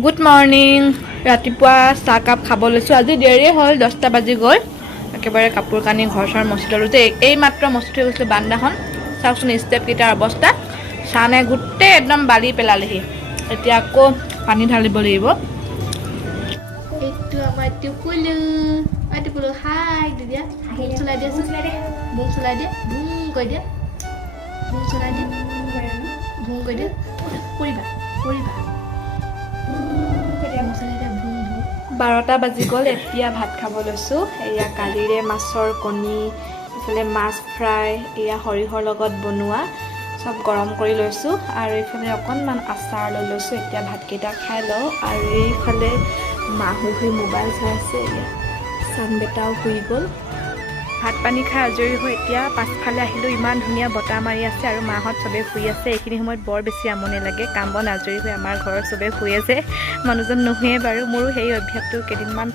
Good morning ৰাতিপুৱা চাহ cup খাব লৈছোঁ আজি দেৰি হ'ল 10টা বাজি গ'ল একেবাৰে কাপোৰ কানি ঘৰ চৰ মচি ল'লোঁ যে এই মাত্ৰ মচি থৈ গৈছিলোঁ বান্দাখন চাওকচোন ষ্টেপকেইটাৰ অৱস্থা চাহ নাই গোটেই একদম বালি পেলালেহি এতিয়া আকৌ পানী ঢালিব লাগিব এইটো আমাৰ টিপুলো হাই দিয়া বুম চলাই দিয়া বুম চলাই দিয়া বুম কৈ দিয়া বুম চলাই দিয়া বুম কৈ দিয়া কৰিবা 12টা বাজি গ'ল এতিয়া ভাত খাব লৈছোঁ এয়া কালিৰে মাছৰ কণী ইফালে মাছ ফ্ৰাই এয়া সৰিয়হৰ লগত বনোৱা সব গৰম কৰি লৈছোঁ আৰু এইফালে অকণমান আচাৰ লৈ লৈছোঁ এতিয়া ভাতকেইটা খাই লওঁ আৰু এইফালে মাহু মোবাইল চাই আছে এয়া চান বেটাও শুই গ'ল ভাত পানী খাই আজৰি হৈ এতিয়া পাছফালে আহিলোঁ ইমান ধুনীয়া বতাহ মাৰি আছে আৰু মাহঁত চবেই শুই আছে এইখিনি সময়ত বৰ বেছি আমনি লাগে কাম বন আজৰি হৈ আমাৰ ঘৰত চবেই শুই আছে মানুহজন নুশুৱে বাৰু মোৰো সেই অভ্যাসটো কেইদিনমান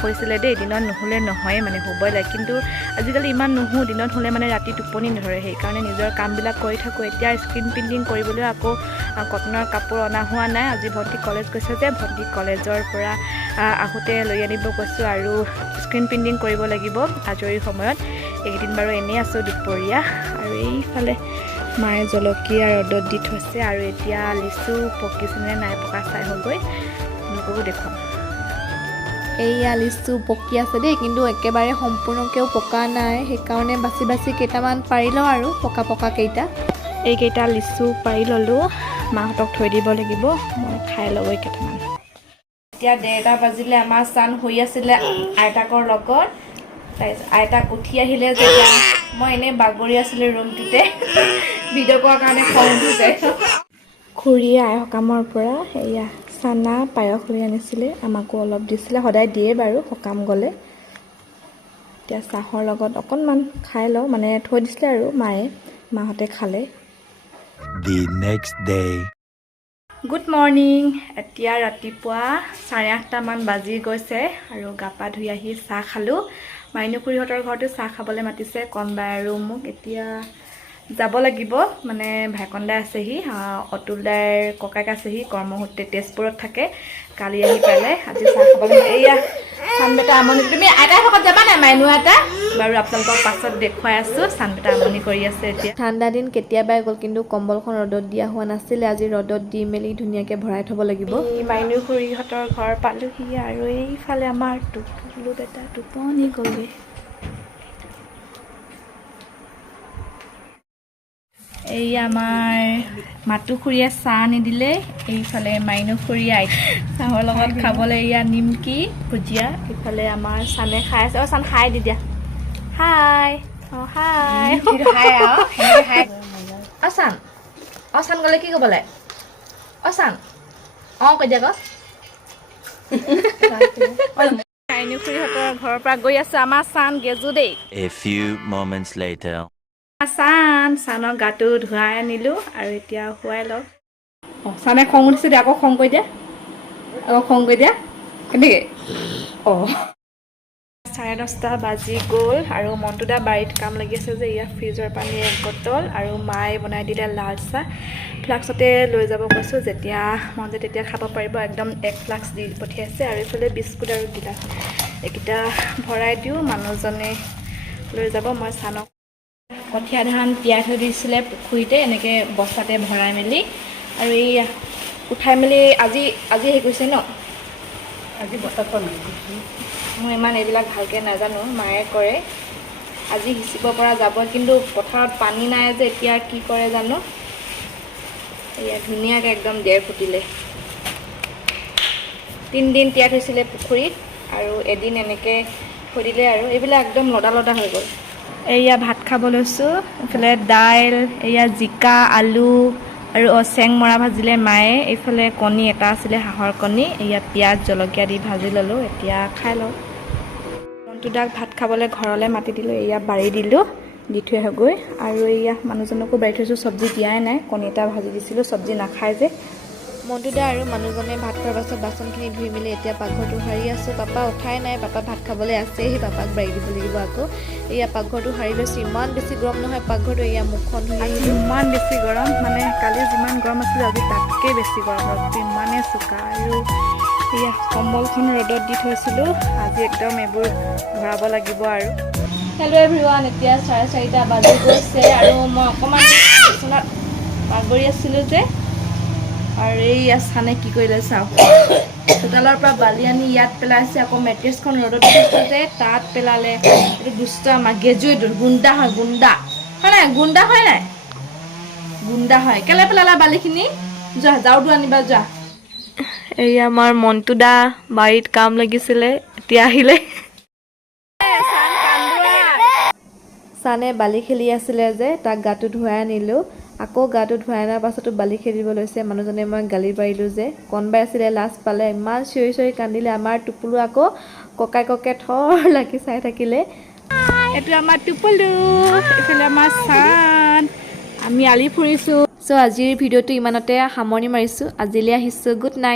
হৈছিলে দেই দিনত নুশুলে নহয় মানে শুবই লাগে কিন্তু আজিকালি ইমান নুশু দিনত শুলে মানে ৰাতি টোপনি নধৰে সেইকাৰণে নিজৰ কামবিলাক কৰি থাকোঁ এতিয়া স্ক্ৰীণ প্ৰিণ্টিং কৰিবলৈ আকৌ কটনৰ কাপোৰ অনা হোৱা নাই আজি ভণ্টি কলেজ গৈছে যে ভণ্টি কলেজৰ পৰা আহোঁতে লৈ আনিব কৈছোঁ আৰু স্ক্ৰীণ প্ৰিণ্টিং কৰিব লাগিব আজৰি সময়ত এইকেইদিন বাৰু এনেই আছোঁ দুপৰীয়া আৰু এইফালে মায়ে জলকীয়া ৰ'দত দি থৈছে আৰু এতিয়া লিচু পকিছেনে নাই পকা চাই হ'লগৈ আপোনালোককো দেখুৱাম এইয়া লিচু পকি আছে দেই কিন্তু একেবাৰে সম্পূৰ্ণকৈও পকা নাই সেইকাৰণে বাচি বাচি কেইটামান পাৰি লওঁ আৰু পকা কেইটা এইকেইটা লিচু পাৰি ল'লোঁ মাহঁতক থৈ দিব লাগিব মই খাই ল'বই কেইটামান এতিয়া 1:30 বাজিলে আমাৰ চান শুই আছিলে আইতাকৰ লগত তাৰপিছত আইতাক উঠি আহিলে যেতিয়া মই এনেই বাগৰি আছিলোঁ ৰুমটোতে ভিডিঅ' কৰাৰ কাৰণে খং উঠিছে খুৰীয়ে আই সকামৰ পৰা এয়া চানা পায়স লৈ আনিছিলে আমাকো অলপ দিছিলে সদায় দিয়ে বাৰু সকাম গ'লে এতিয়া চাহৰ লগত অকণমান খাই লওঁ মানে থৈ দিছিলে আৰু মাহঁতে খালে The next day. Good morning এতিয়া ৰাতিপুৱা 8:30 মান বাজি গৈছে আৰু গা পা ধুই আহি চাহ খালোঁ মাইনু খুৰীহঁতৰ ঘৰতো চাহ খাবলৈ মাতিছে কণবাই আৰু মোক এতিয়া যাব লাগিব মানে ভাইকনদাই আছেহি অতুল দাইৰ ককাইক আছেহি কৰ্মসূত্ৰে তেজপুৰত থাকে কালি আহি পালে আজি চাহ খাবলৈ এইয়া চানবেটা আমনি তুমি আইতাৰ ঘৰত যাবা নাই মাইনু আইতা বাৰু আপোনালোকক পাছত দেখুৱাই আছোঁ চানবেটা আমনি কৰি আছে এতিয়া ঠাণ্ডা দিন কেতিয়াবাই গ'ল কিন্তু কম্বলখন ৰ'দত দিয়া হোৱা নাছিলে আজি ৰ'দত দি মেলি ধুনীয়াকৈ ভৰাই থ'ব লাগিব মাইনু খুৰীহঁতৰ ঘৰ পালোহি আৰু এইফালে আমাৰ টুটুলো বেটা টোপনি গ'লগৈ এই আমাৰ মাতু খুৰীয়ে চাহ নিদিলে এইফালে মাইনু খুৰীয়ে চাহৰ লগত খাবলৈ এয়া নিমকি ভুজিয়া এইফালে আমাৰ চানে খাই আছে চান খাই দি দিয়া হাই হাই চান গ'লে কি ক'ব লাগে চান কৈ দিয়া মাইনু খুৰীহঁতৰ ঘৰৰ পৰা গৈ আছে আমাৰ চান গেজু দেই A few moments later. চানৰ গাটো ধুৱাই আনিলোঁ আৰু এতিয়া শুৱাই লওক চানে খং উঠিছে দে আকৌ খং কৰি দিয়া কেনেকৈ 10:30 বাজি গ'ল আৰু মন্টুদা বাৰীত কাম লাগি আছে যে ইয়াত ফ্ৰিজৰ পানী 1 বটল আৰু মায়ে বনাই দিলে লাল চাহ ফ্লাক্সতে লৈ যাব কৈছোঁ যেতিয়া মন যায় তেতিয়া খাব পাৰিব একদম 1 ফ্লাক্স দি পঠিয়াইছে আৰু এইফালে বিস্কুট আৰু গিলাচ এইকেইটা ভৰাই দিওঁ মানুহজনে লৈ যাব মই চানক কঠীয়া ধান তিয়াই থৈ দিছিলে পুখুৰীতে এনেকৈ বস্তাতে ভৰাই মেলি আৰু এই উঠাই মেলি আজি হেৰি কৰিছে ন আজি বস্তাত মই ইমান এইবিলাক ভালকৈ নাজানো মায়ে কৰে আজি সিঁচিব পৰা যাব কিন্তু পথাৰত পানী নাই যে এতিয়া কি কৰে জানো এয়া ধুনীয়াকৈ একদম 1.5 ফুটিলে 3 দিন তিয়াই থৈছিলে পুখুৰীত আৰু এদিন এনেকৈ থৈ দিলে আৰু এইবিলাক একদম লদা হৈ গ'ল এয়া ভাত খাব লৈছোঁ এইফালে দাইল এয়া জিকা আলু আৰু চেং মৰা ভাজিলে মায়ে এইফালে কণী এটা আছিলে হাঁহৰ কণী এয়া পিঁয়াজ জলকীয়া দি ভাজি ল'লোঁ এতিয়া খাই লওঁ মন্টুদাক ভাত খাবলৈ ঘৰলৈ মাতি দিলোঁ এয়া বাৰী দিলোঁ দি থৈ আহোঁগৈ আৰু এয়া মানুহজনকো বাৰী থৈছোঁ চব্জি দিয়াই নাই কণী এটা ভাজি দিছিলোঁ চব্জি নাখায় যে মন্টুদা আৰু মানুহজনে ভাত খোৱাৰ পাছত বাচনখিনি ধুই মেলি এতিয়া পাকঘৰটো সাৰি আছোঁ। পাপা উঠাই নাই, পাপা ভাত খাবলৈ আছেই, পাপাক বাঢ়ি দিব লাগিব আকৌ। এয়া পাকঘৰটো সাৰি লৈছোঁ, ইমান বেছি গৰম নহয় পাকঘৰটো। এয়া মুখখন ধুই আহিলোঁ। ইমান বেছি গৰম, মানে কালি যিমান গৰম আছিল আজি তাতকৈ বেছি গৰম, ৰ'দটো ইমানেই চোকা। আৰু এয়া কম্বলখন ৰ'দত দি থৈছিলোঁ, আজি একদম এইবোৰ ভৰাব লাগিব আৰু। হেল্ল' এভৰিৱান, এতিয়া 4:30 বাজি গৈছে আৰু মই অকণমান বিচনাত বাগৰি আছিলোঁ যে। আৰু এইয়া চানে কি কৰিলে চাওক, চোতালৰ পৰা বালি আনি ইয়াত পেলাইছে, আকৌ মেট্ৰেছখন ৰ'দত দিছে যে তাত পেলালে। এইটো দুষ্ট আমাৰ গ্ৰেজুৱেট গুণ্ডা হয়, গুণ্ডা হয় নাই, গুণ্ডা হয় নাই, গুণ্ডা হয়। কেলে পেলালা বালিখিনি? যোৱা ঝাৰুটো আনিবা যোৱা। এয়া আমাৰ মন্টুদা বাৰীত কাম লাগিছিলে, এতিয়া আহিলে। চানে বালি খেলি আছিলে যে তাক গাটো ধুৱাই আনিলোঁ। আকৌ গাটো ধুৱাই অনাৰ পাছতো বালি খেলিব লৈছে। মানুহজনে মই গালি পাৰিলোঁ যে, কণবাই আছিলে লাজ পালে, ইমান চিঞৰি চিঞৰি কান্দিলে। আমাৰ টুপুলো আকৌ ককায়েককে থৰ লাগি চাই থাকিলে। এইটো আমাৰ টুপুলু, এইফালে আমাৰ চান, আমি আলি ফুৰিছোঁ। চ' আজিৰ ভিডিঅ'টো ইমানতে সামৰণি মাৰিছোঁ। আজিলৈ আহিছোঁ, গুড নাইট।